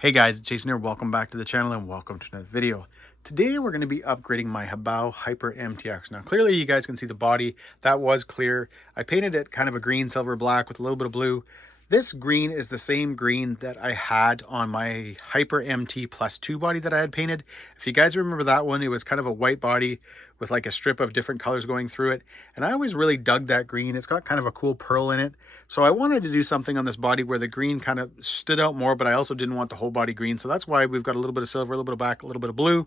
Hey guys, it's Jason here. Welcome back to the channel and welcome to another video. Today we're going to be upgrading my Hobao Hyper MTX. Now clearly you guys can see the body. That was clear. I painted it kind of a green, silver, black with a little bit of blue. This green is the same green that I had on my Hyper MT Plus 2 body that I had painted. If you guys remember that one, it was kind of a white body with like a strip of different colors going through it. And I always really dug that green. It's got kind of a cool pearl in it. So I wanted to do something on this body where the green kind of stood out more, but I also didn't want the whole body green. So that's why we've got a little bit of silver, a little bit of black, a little bit of blue.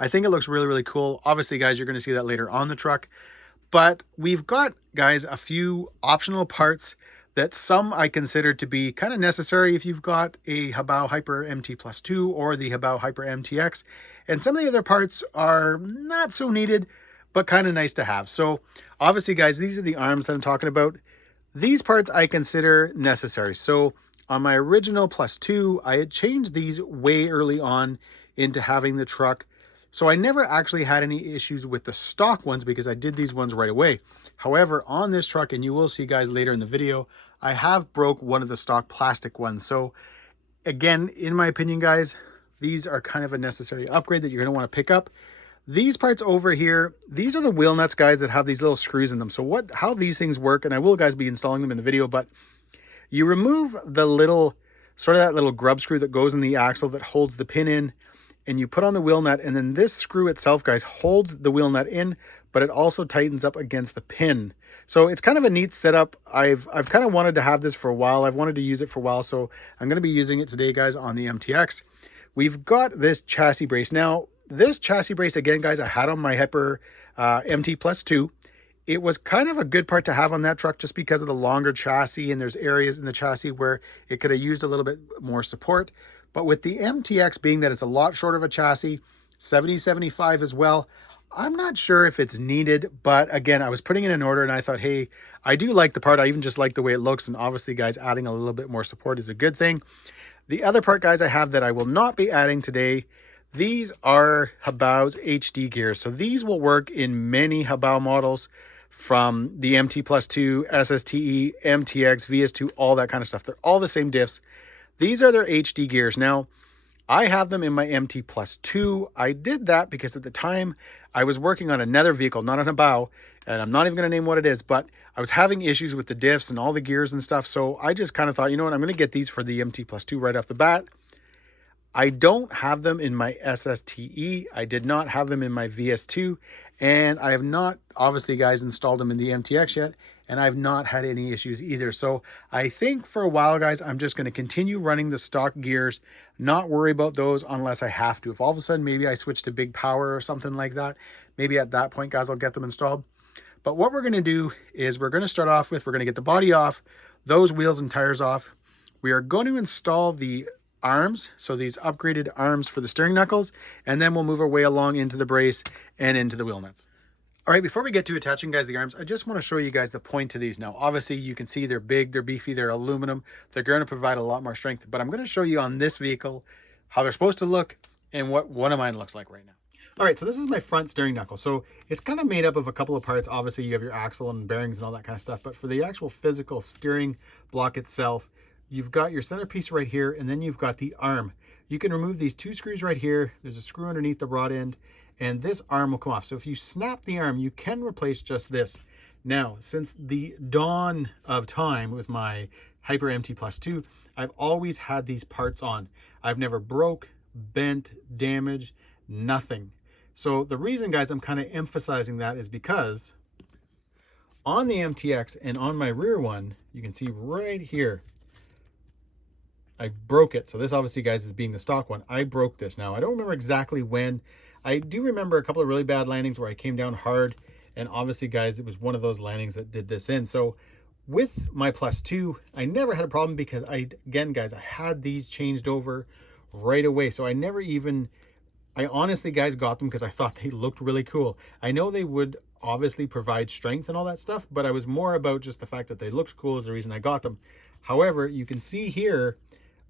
I think it looks really, really cool. Obviously, guys, you're going to see that later on the truck. But we've got, guys, a few optional parts that some I consider to be kind of necessary if you've got a Hobao Hyper MT Plus 2 or the Hobao Hyper MTX. And some of the other parts are not so needed, but kind of nice to have. So obviously, guys, these are the arms that I'm talking about. These parts I consider necessary. So on my original Plus 2, I had changed these way early on into having the truck. So I never actually had any issues with the stock ones because I did these ones right away. However, on this truck, and you will see guys later in the video, I have broke one of the stock plastic ones. So again, in my opinion, guys, these are kind of a necessary upgrade that you're going to want to pick up. These parts over here, these are the wheel nuts, guys, that have these little screws in them. So how these things work, and I will, guys, be installing them in the video, but you remove the little, sort of that little grub screw that goes in the axle that holds the pin in, and you put on the wheel nut, and then this screw itself, guys, holds the wheel nut in, but it also tightens up against the pin. So it's kind of a neat setup. I've kind of wanted to have this for a while. I've wanted to use it for a while, so I'm going to be using it today, guys, on the MTX. We've got this chassis brace. Now, this chassis brace, again, guys, I had on my Hyper MT Plus 2. It was kind of a good part to have on that truck just because of the longer chassis, and there's areas in the chassis where it could have used a little bit more support. But with the MTX being that it's a lot shorter of a chassis, 70-75 as well, I'm not sure if it's needed. But again, I was putting it in order and I thought, hey, I do like the part. I even just like the way it looks. And obviously, guys, adding a little bit more support is a good thing. The other part, guys, I have that I will not be adding today. These are Hobao's HD gears. So these will work in many Hobao models from the MT Plus 2, SSTE, MTX, VS2, all that kind of stuff. They're all the same diffs. These are their HD gears. Now, I have them in my MT Plus 2. I did that because at the time I was working on another vehicle, not on a Hobao, and I'm not even going to name what it is, but I was having issues with the diffs and all the gears and stuff. So I just kind of thought, you know what, I'm going to get these for the MT Plus 2 right off the bat. I don't have them in my SSTE. I did not have them in my VS2. And I have not, obviously, guys, installed them in the MTX yet. And I've not had any issues either. So I think for a while, guys, I'm just going to continue running the stock gears, not worry about those unless I have to. If all of a sudden maybe I switch to big power or something like that, maybe at that point, guys, I'll get them installed. But what we're going to do is we're going to start off with, we're going to get the body off, those wheels and tires off. We are going to install the arms, so these upgraded arms for the steering knuckles, and then we'll move our way along into the brace and into the wheel nuts. All right, before we get to attaching, guys, the arms, I just want to show you guys the point to these. Now, obviously, you can see they're big, they're beefy, they're aluminum. They're going to provide a lot more strength, but I'm going to show you on this vehicle how they're supposed to look and what one of mine looks like right now. All right, so this is my front steering knuckle. So it's kind of made up of a couple of parts. Obviously, you have your axle and bearings and all that kind of stuff, but for the actual physical steering block itself, you've got your centerpiece right here, and then you've got the arm. You can remove these two screws right here. There's a screw underneath the rod end, and this arm will come off. So if you snap the arm, you can replace just this. Now, since the dawn of time with my Hyper MT Plus 2, I've always had these parts on. I've never broke, bent, damaged, nothing. So the reason, guys, I'm kind of emphasizing that is because on the MTX and on my rear one, you can see right here, I broke it. So this obviously, guys, is being the stock one. I broke this. Now, I don't remember exactly when. I do remember a couple of really bad landings where I came down hard. And obviously, guys, it was one of those landings that did this in. So with my Plus 2, I never had a problem because again, guys, I had these changed over right away. So I honestly, guys, got them because I thought they looked really cool. I know they would obviously provide strength and all that stuff, but I was more about just the fact that they looked cool is the reason I got them. However, you can see here,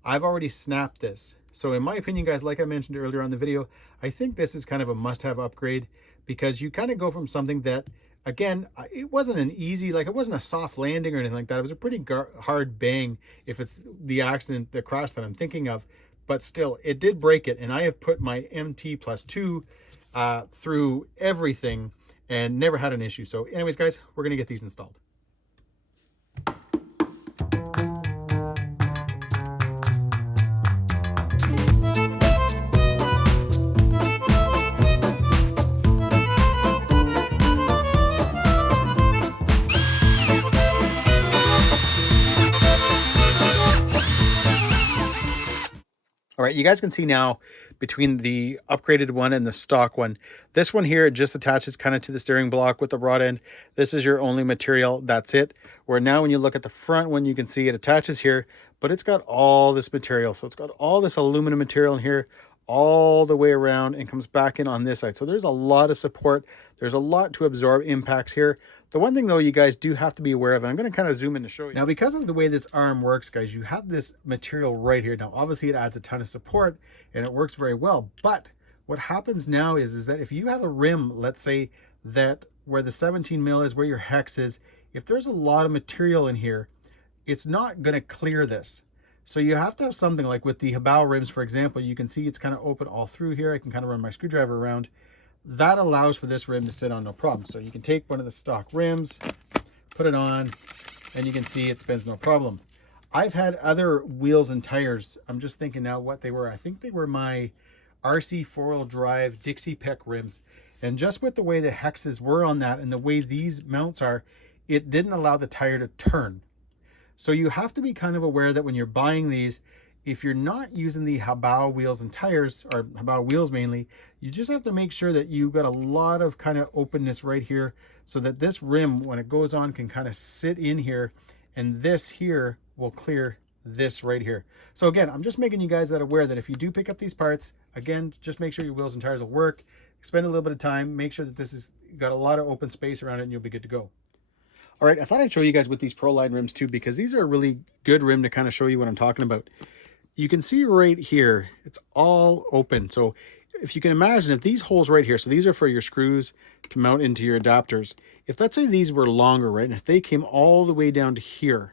I've already snapped this. So in my opinion, guys, like I mentioned earlier on the video, I think this is kind of a must-have upgrade because you kind of go from something that, again, it wasn't an easy, like it wasn't a soft landing or anything like that. It was a pretty hard bang if it's the accident, the crash that I'm thinking of. but still it did break it. And I have put my MT+2 through everything and never had an issue. So anyways, guys, we're going to get these installed. All right, you guys can see now between the upgraded one and the stock one, this one here just attaches kind of to the steering block with the rod end. This is your only material, that's it. Where now when you look at the front one, you can see it attaches here, but it's got all this material. So it's got all this aluminum material in here, all the way around, and comes back in on this side. So there's a lot of support. There's a lot to absorb impacts here. The one thing though, you guys do have to be aware of, and I'm going to kind of zoom in to show you. Now, because of the way this arm works, guys, you have this material right here. Now, obviously it adds a ton of support and it works very well. But what happens now is that if you have a rim, let's say that where the 17 mil is, where your hex is, if there's a lot of material in here, it's not going to clear this. So you have to have something like with the Hobao rims, for example, you can see it's kind of open all through here. I can kind of run my screwdriver around. That allows for this rim to sit on no problem. So you can take one of the stock rims, put it on, and you can see it spins no problem. I've had other wheels and tires. I'm just thinking now what they were. I think they were my RC four-wheel drive Dixie Peck rims. And just with the way the hexes were on that and the way these mounts are, it didn't allow the tire to turn. So you have to be kind of aware that when you're buying these, if you're not using the Hobao wheels and tires, or Hobao wheels mainly, you just have to make sure that you've got a lot of kind of openness right here so that this rim, when it goes on, can kind of sit in here, and this here will clear this right here. So again, I'm just making you guys that aware that if you do pick up these parts, again, just make sure your wheels and tires will work. Spend a little bit of time, make sure that this has got a lot of open space around it, and you'll be good to go. All right, I thought I'd show you guys with these Proline rims too, because these are a really good rim to kind of show you what I'm talking about. You can see right here, it's all open. So if you can imagine, if these holes right here, so these are for your screws to mount into your adapters. If let's say these were longer, right, and if they came all the way down to here,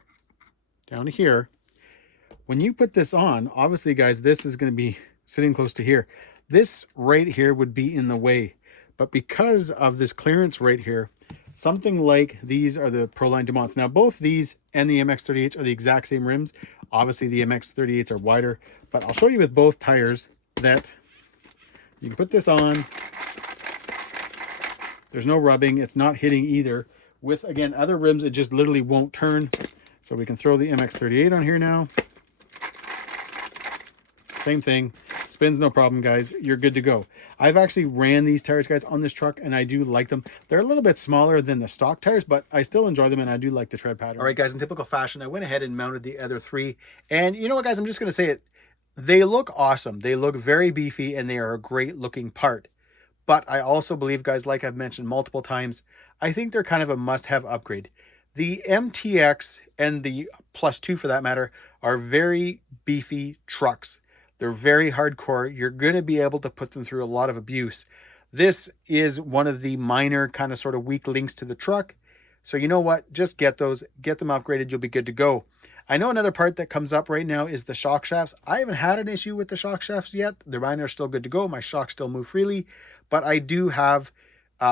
when you put this on, obviously guys, this is going to be sitting close to here. This right here would be in the way. But because of this clearance right here, something like these are the Proline DeMonts. Now, both these and the MX-38s are the exact same rims. Obviously, the MX-38s are wider, but I'll show you with both tires that you can put this on. There's no rubbing. It's not hitting either. With, again, other rims, it just literally won't turn. So we can throw the MX-38 on here now. Same thing. Spins no problem, guys. You're good to go. I've actually ran these tires, guys, on this truck, and I do like them. They're a little bit smaller than the stock tires, but I still enjoy them, and I do like the tread pattern. All right, guys, in typical fashion, I went ahead and mounted the other three. And you know what, guys? I'm just going to say it. They look awesome. They look very beefy, and they are a great-looking part. But I also believe, guys, like I've mentioned multiple times, I think they're kind of a must-have upgrade. The MTX and the +2, for that matter, are very beefy trucks. They're very hardcore. You're going to be able to put them through a lot of abuse. This is one of the minor kind of sort of weak links to the truck. So you know what? Just get those, get them upgraded. You'll be good to go. I know another part that comes up right now is the shock shafts. I haven't had an issue with the shock shafts yet. The mine are still good to go. My shocks still move freely, but I do have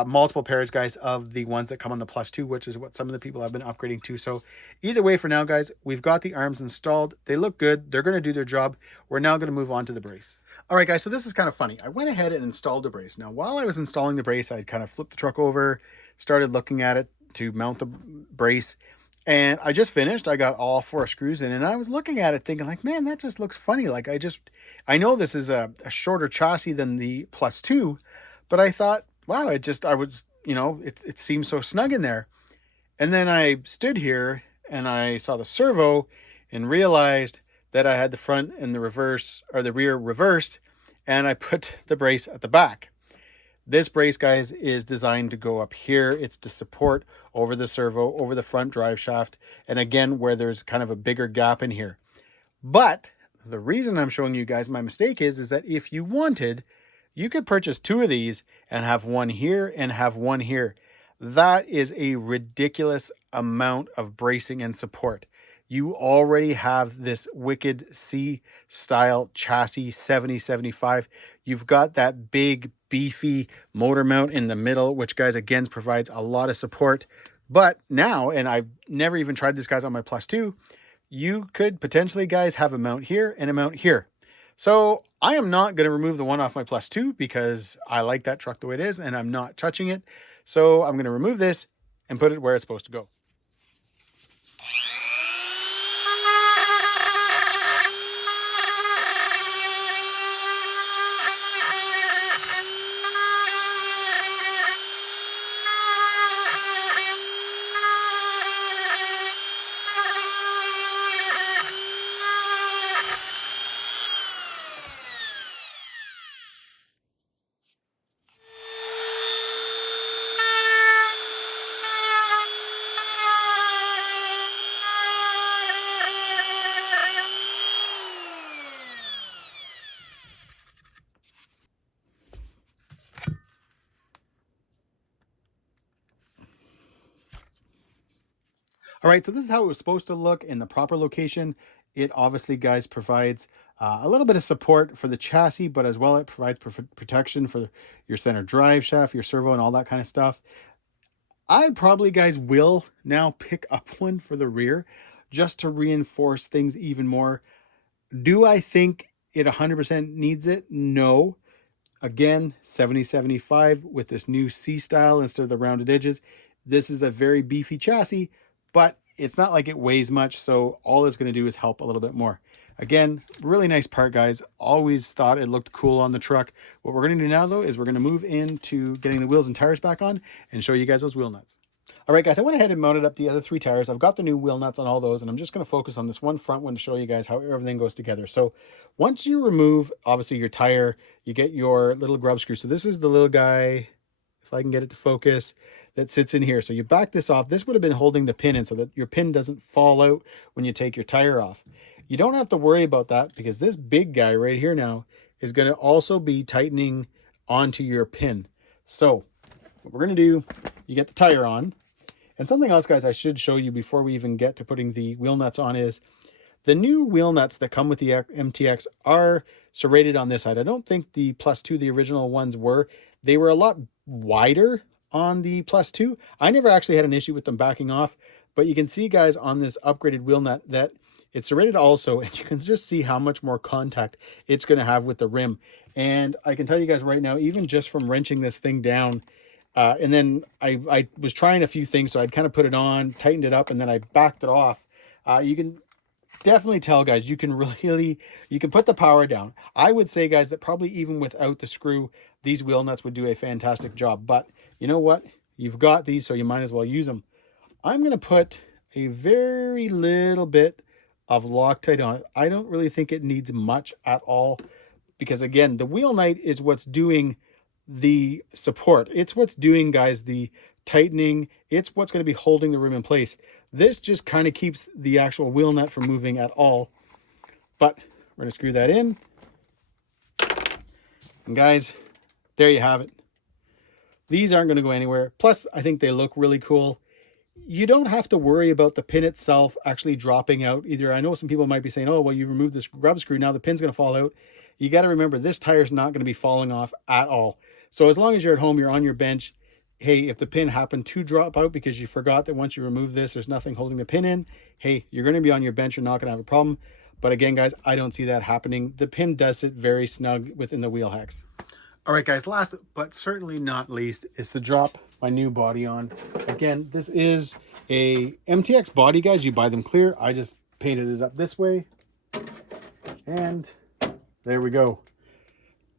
multiple pairs, guys, of the ones that come on the +2, which is what some of the people have been upgrading to. So either way, for now, guys, we've got the arms installed. They look good. They're going to do their job. We're now going to move on to the brace. All right, guys, so this is kind of funny. I went ahead and installed the brace. Now, while I was installing the brace, I kind of flipped the truck over, started looking at it to mount the brace, and I just finished. I got all 4 screws in, and I was looking at it thinking like, man, that just looks funny. Like I know this is a shorter chassis than the +2, but I thought, wow, it seems so snug in there. And then I stood here and I saw the servo and realized that I had the front and the reverse, or the rear reversed, and I put the brace at the back. This brace, guys, is designed to go up here. It's to support over the servo, over the front drive shaft, and again, where there's kind of a bigger gap in here. But the reason I'm showing you guys my mistake is that if you wanted, you could purchase 2 of these and have one here and have one here. That is a ridiculous amount of bracing and support. you already have this wicked C style chassis 7075. You've got that big beefy motor mount in the middle, which guys, again, provides a lot of support. But now, and I've never even tried this guys on my Plus 2, you could potentially guys have a mount here and a mount here. So I am not going to remove the one off my Plus 2 because I like that truck the way it is and I'm not touching it. So I'm going to remove this and put it where it's supposed to go. All right, so this is how it was supposed to look in the proper location. It obviously, guys, provides a little bit of support for the chassis, but as well it provides protection for your center drive shaft, your servo, and all that kind of stuff. I probably, guys, will now pick up one for the rear just to reinforce things even more. Do I think it 100% needs it? No. Again, 7075 with this new C style instead of the rounded edges. This is a very beefy chassis, but it's not like it weighs much, so all it's going to do is help a little bit more. Again, really nice part, guys. Always thought it looked cool on the truck. What we're going to do now, though, is we're going to move into getting the wheels and tires back on and show you guys those wheel nuts. All right, guys, I went ahead and mounted up the other 3 tires. I've got the new wheel nuts on all those, and I'm just going to focus on this one front one to show you guys how everything goes together. So once you remove, obviously, your tire, you get your little grub screw. So this is the little guy, if I can get it to focus, that sits in here. So you back this off. This would have been holding the pin in so that your pin doesn't fall out when you take your tire off. You don't have to worry about that because this big guy right here now is going to also be tightening onto your pin. So what we're going to do, you get the tire on. And something else, guys, I should show you before we even get to putting the wheel nuts on is the new wheel nuts that come with the MTX are serrated on this side. I don't think the Plus 2, the original ones were. They were a lot wider on the Plus 2. I never actually had an issue with them backing off, but you can see, guys, on this upgraded wheel nut that it's serrated also, and you can just see how much more contact it's going to have with the rim. And I can tell you guys right now, even just from wrenching this thing down, and then I was trying a few things, so I'd kind of put it on, tightened it up, and then I backed it off. You can definitely tell, guys, you can put the power down. I would say, guys, that probably even without the screw, these wheel nuts would do a fantastic job. But you know what? You've got these, so you might as well use them. I'm going to put a very little bit of Loctite on it. I don't really think it needs much at all because, again, the wheel nut is what's doing the support. It's what's doing, guys, the tightening. It's what's going to be holding the rim in place. This just kind of keeps the actual wheel nut from moving at all. But we're going to screw that in. And guys, there you have it. These aren't going to go anywhere. Plus, I think they look really cool. You don't have to worry about the pin itself actually dropping out either. I know some people might be saying, oh, well, you removed this grub screw, now the pin's going to fall out. You got to remember, this tire is not going to be falling off at all. So as long as you're at home, you're on your bench, hey, if the pin happened to drop out because you forgot that once you remove this, there's nothing holding the pin in, hey, you're going to be on your bench, you're not going to have a problem. But again, guys, I don't see that happening. The pin does sit very snug within the wheel hex. All right, guys, last but certainly not least is to drop my new body on. Again, this is a MTX body, guys. You buy them clear. I just painted it up this way. And there we go.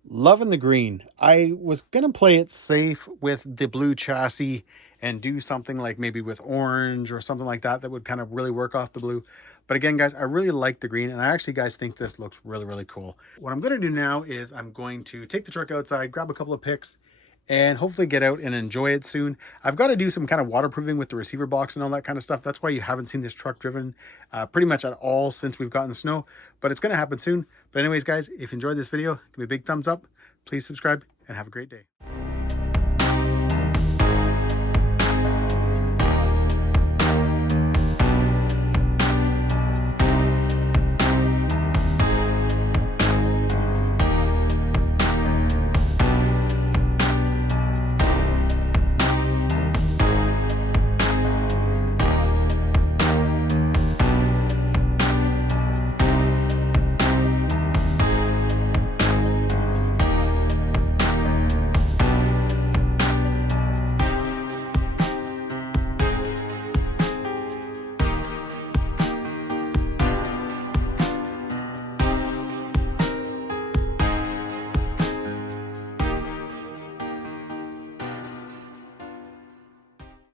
Loving the green. I was going to play it safe with the blue chassis and do something like maybe with orange or something like that that would kind of really work off the blue. But again, guys, I really like the green, and I actually, guys, think this looks really, really cool. What I'm going to do now is I'm going to take the truck outside, grab a couple of pics, and hopefully get out and enjoy it soon. I've got to do some kind of waterproofing with the receiver box and all that kind of stuff. That's why you haven't seen this truck driven pretty much at all since we've gotten the snow, but it's going to happen soon. But anyways, guys, if you enjoyed this video, give me a big thumbs up, please subscribe, and have a great day.